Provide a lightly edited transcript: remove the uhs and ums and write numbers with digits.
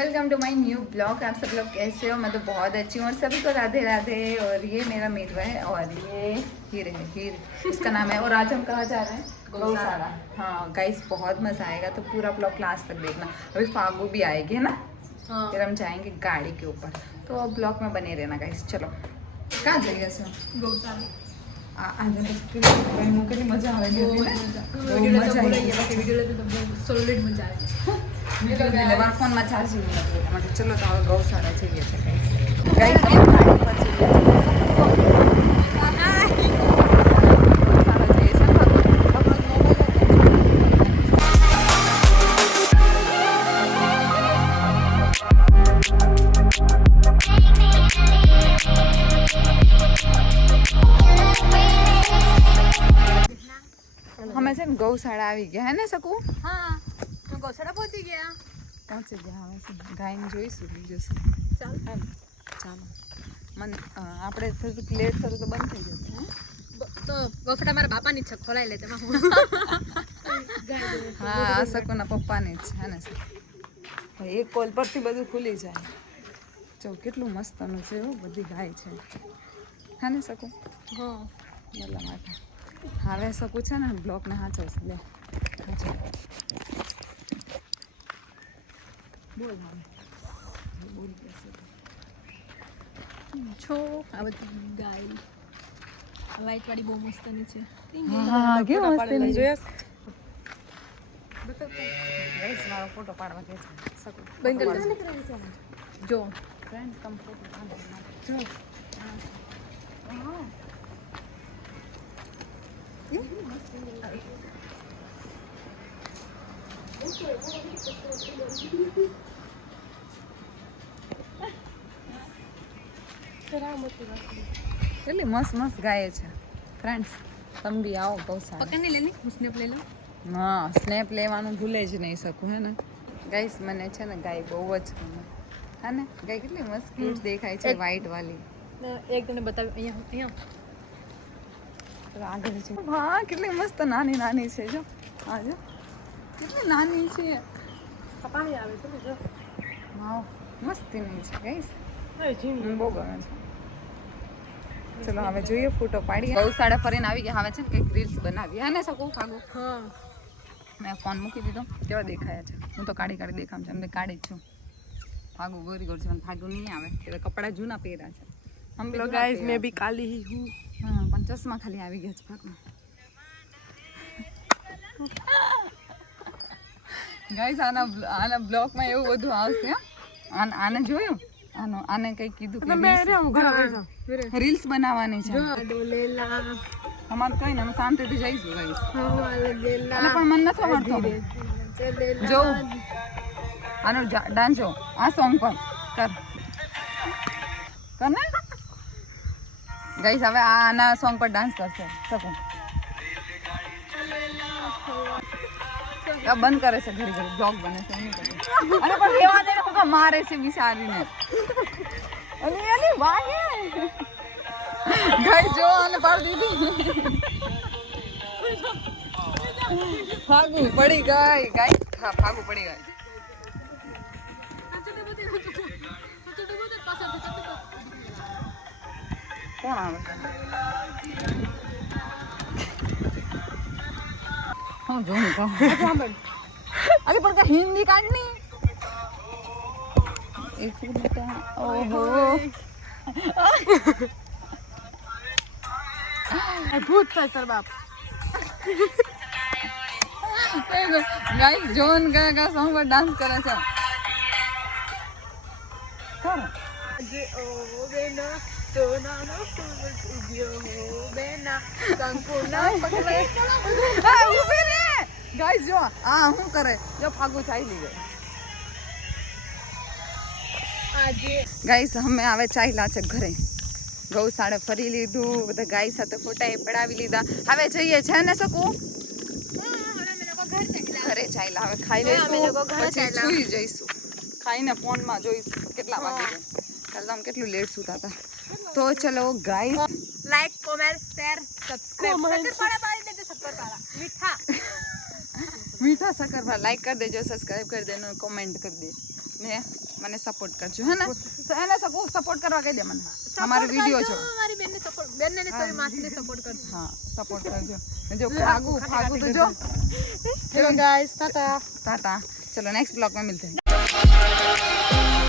Welcome to my new blog. आप सब लोग कैसे हो? मैं तो बहुत अच्छी हूँ और सभी को राधे राधे। और ये मेरा मित्र है और ये हीर है, हीर उसका नाम है। और आज हम कहाँ जा रहे हैं? गौशाला। हाँ गाइस, बहुत मज़ा आएगा, तो पूरा ब्लॉग क्लास तक देखना। अभी फागू भी आएगी है ना। हाँ। फिर हम जाएंगे गाड़ी के ऊपर, तो ब्लॉग में बने रहना गाइस। चलो कहाँ जाइए इसमें? गौशाला। आज કેટલી મજા આવે છે, ફોનમાં ચાર્જિંગ નથી માટે. ચલો તો હવે ગૌશાળા જઈએ છીએ ગાઈસ. અમે છે ને ગૌશાળા આવી ગયા હે ને શકું? હા, ગૌશાળા પહોંચી ગયા. હવે છે ગાયને જોઈશું બીજું શું. ચાલો મને આપણે થોડુંક લેટ થતું તો બંધ થઈ જશે. તો ગૌશાળા મારા બાપાની છે, ખોલાઈ લે તેમાં હું. હા, શકુના પપ્પાની જ છે ને. એક કોલ પરથી બધું ખુલી જાય. જો કેટલું મસ્તનું છે, એવું બધી ગાય છે હે ને શકું? હા, એટલા માટે હવે શકું છે ને બ્લોકને સાચવશે. લે બોલ બોલ છો. આ બધી ગાય વ્હાઈટ વાળી બહુ મસ્તની છે. હા, કેવું મસ્તની જોયા? ગાઈસ મારો ફોટો પાડવા કે છે શકું. બંધ કરી જો ફ્રેન્ડ્સ તમ ફોટો પાડવા જો. હા કેટલી મસ્ત મસ્ત ગાય છે ફ્રેન્ડ્સ. તમે બી આવો ગૌશાળા. પકડને લેની, હું સ્નેપ લઈ લઉં. હા, સ્નેપ લેવાનું ભૂલે જ નહીં શકું હે ને ગાઈસ. મને છે ને ગાય બહુ જ ગમે હે ને. ગાય કેટલી મસ્ત ક્યુટ દેખાય છે, વ્હાઈટ વાળી. એક તમને બતાવી અહીંયા આગળ છે. હા, કેટલી મસ્ત નાની નાની છે. જો હા, જો કેટલી નાની છે. પાણી આવે છે જો. હા, મસ્તીની છે ગાઈસ. બહુ ગમે છે. ચલો હવે જોઈએ, ફોટો પાડીએ. ગૌશાળા ફરીને આવી ગયા. હવે છે ને કંઈક રીલ્સ બનાવી હે ને શકું ફાગુ? હા, મેં ફોન મૂકી દીધો. કેવા દેખાયા છે? હું તો કાળી કાળી દેખામ છે. એમને કાળી જ છું. ફાગુ ગોરી ગોરી છે. ફાગુ નહીં આવે, એટલે કપડાં જૂના પહેર્યા છે. હમ लो गाइस मैं भी काली ही हूँ. હા, પણ ચશ્મા ખાલી આવી ગયા છે ફાગુ. ગાઈસ આના બ્લોગમાં એવું બધું આવશે. આને જોયું? આને કઈ કીધું કે રીલ્સ બનાવવાની છે. અમારે કઈ ને અમે શાંતિથી જઈશું ગાઈસ. પણ મને નથી આવડતો. જો આનો ડાન્સ જો આ સોંગ પર કર ને ગાઈસ. હવે આના સોંગ પર ડાન્સ કરશે શકું. બંધ કરે છે ઘડી ઘડી, બ્લોગ બને છે. અને પણ રેવા દે ને, હું મારે છે બિચારીને. અલી વાગે ગાઈસ, જો આને પાડી દીધી. ફાગુ પડી ગઈ ગાઈસ. હા, ફાગુ પડી ગઈ. કોણ આવે છે? હું જોઉં કહું. અરે પણ કે હિન્દી કાઢની. એક મિનિટ. ઓહો, ભૂત થાય સર બાપ. ગાઈસ જોન કા સોંગ પર ડાન્સ કરે છે. કોણ? જે ઓ બેના સોનાનો સૂરજ ઉગ્યો હો બેના કંકુના પગલે. આ ઊભી રે ગાઈસ. જો આ શું કરે? જો ફાગુ ચાલી ગઈ. આજે ગાઈસ અમે આવે ચાલ્યા છે ઘરે. ગૌશાળે ફરી લીધું, બધા ગાય સાથે ફોટા પડાવી લીધા. હવે જઈએ છે ને શકું ઘરે ચાલ્યા. હવે ખાઈ લઈશું, પછી સુઈ જઈશું. ખાઈને ફોનમાં જોઈશું કેટલા વાગે છે. કાલે તો આમ કેટલું લેટ સુતા હતા. તો ચલો guys, like comment share subscribe શક્કરપારા દેજો. શક્કરપારા મીઠા मीठा शक्कर लाइक कर देजो, सब्सक्राइब कर देना, कमेंट कर दे। ને મને સપોર્ટ કરજો હે ને એને સપોર્ટ કરવા કહી દે મને અમારો વિડિયો જો મારી બેનને ને સોરી માસીને સપોર્ટ કરજો. હા સપોર્ટ કરજો ને જો ફાગુ તો જો હેલો ગાઈસ ટાટા टाटा चलो नेक्स्ट ब्लॉग में मिलते हैं